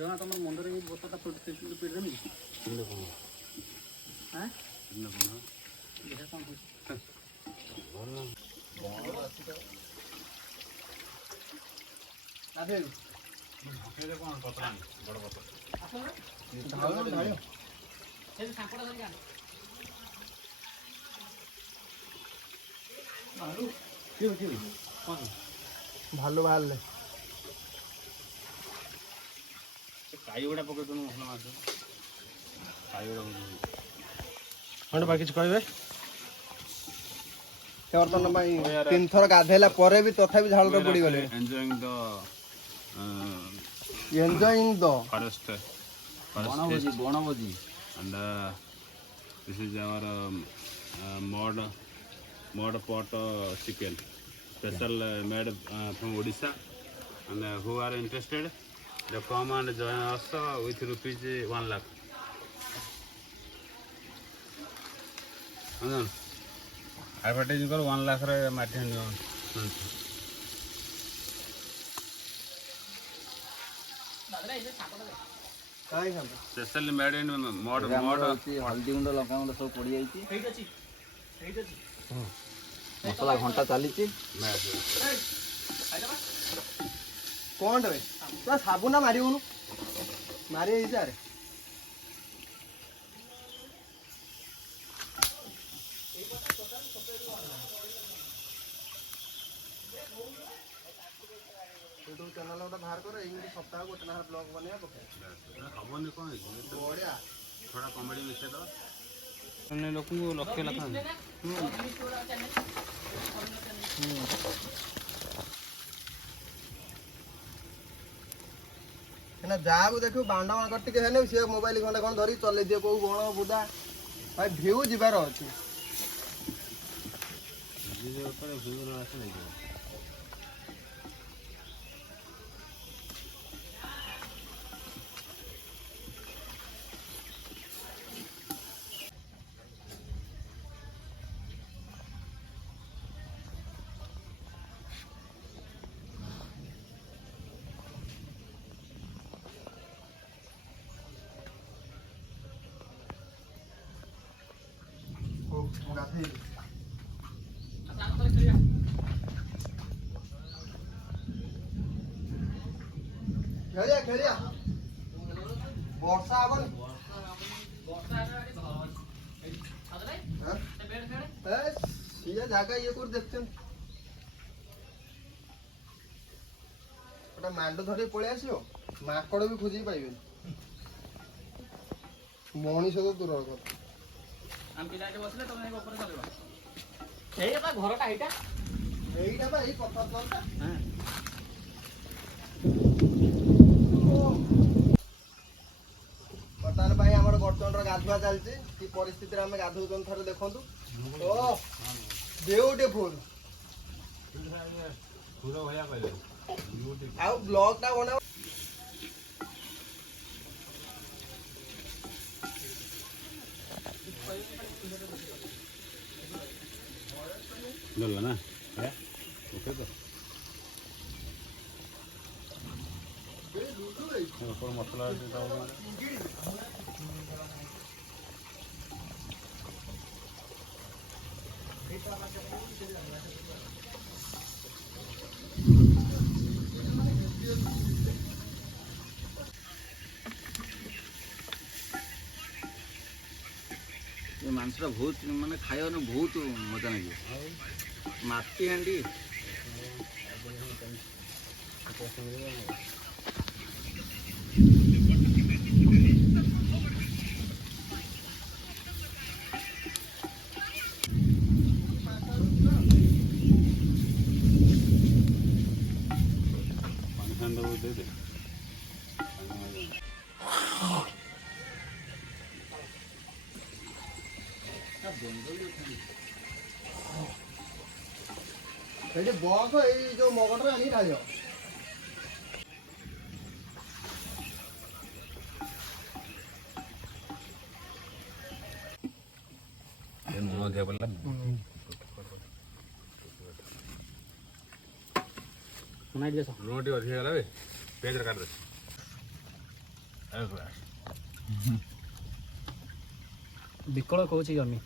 ଜଣା ତମର ମୁଣ୍ଡରେ ଏଇ ବୋତଲଟା ପିଡ଼ିଦେମି ହାଁ ଦେଖିଆ କ'ଣ ହେଉଛି କ'ଣ ପତ୍ର ବଡ଼ ପତ୍ର ସାଙ୍କଟା ଧରିକି ଆଣ ଭାଲୁ ବାହାରିଲେ କାଇ ଗୁଡ଼ା ପକେଇଦେବୁ ଭଲ ମାଛ କାଇ ଗୁଡ଼ା କ'ଣ ବା କିଛି କହିବେ ବର୍ତ୍ତମାନ ପାଇଁ 3 ଥର ଗାଧେଇଲା ପରେ ବି ତଥାପି ଝାଳରେ ପଡ଼ିଗଲେ ଏନ୍ଜୟିଂ ଦ ଫରେଷ୍ଟ ବଣଭୋଜି and this is our mud pot chicken special made from Odisha and who are interested they come and join us with rupees 1 lakh advertising kar 1 lakh re माटी स्पेशली मेड इन मड हल्दी गुंड लंका गुंड सब पड़ जाइए मसला घंटा चली कौन रे तो साबुन मारी मारी यार यूट्यूब चैनल गोटे बाहर कर सप्ताह गोटे ना ब्लॉग बने हमनी कौन बढ़िया थोड़ा कॉमेडी मिसे दो लोक लक्ष्य लखा ना जागू देखो बांडा मान टिके हेने सी मोबाइल खंडे कौन धरी चले दिए कौ बण बुदा भाई भ्यू जीवार अच्छी खेलिया खेलिया वर्षा आबन ये जागा ये कर देखते गोटे मांड धरी पलि आसो माकड़ भी खोजी पाइबे मनीष तो दूर कथा हम पिलाटे बसले तमे ऊपर चलबा एई बा घरटा एटा एईटा बा एई पत्थर तलटा हां बर्तमान भाई आम गड़चंड गाधुआ चलती कि परिस्थिति आम गाधुन थे देखु ब्यूटीफुल फूल भैया ଆଉ ବ୍ଲଗ ଟା ବନାଅ धरला ना ओके तो ऊपर मसला ये मांसटा बहुत माने खाया बहुत मजा लगे माटी हांडी पानी ठंडा वो दे दे ଏଠି ବସ ଏଇ ଯୋଉ ମଗଟରେ ଆଣିକି ଢାଳିବ मुँह दिया बोला रोटी अधिक गला बे पेज काट दे ବିକଳ କହୁଛି ଜମି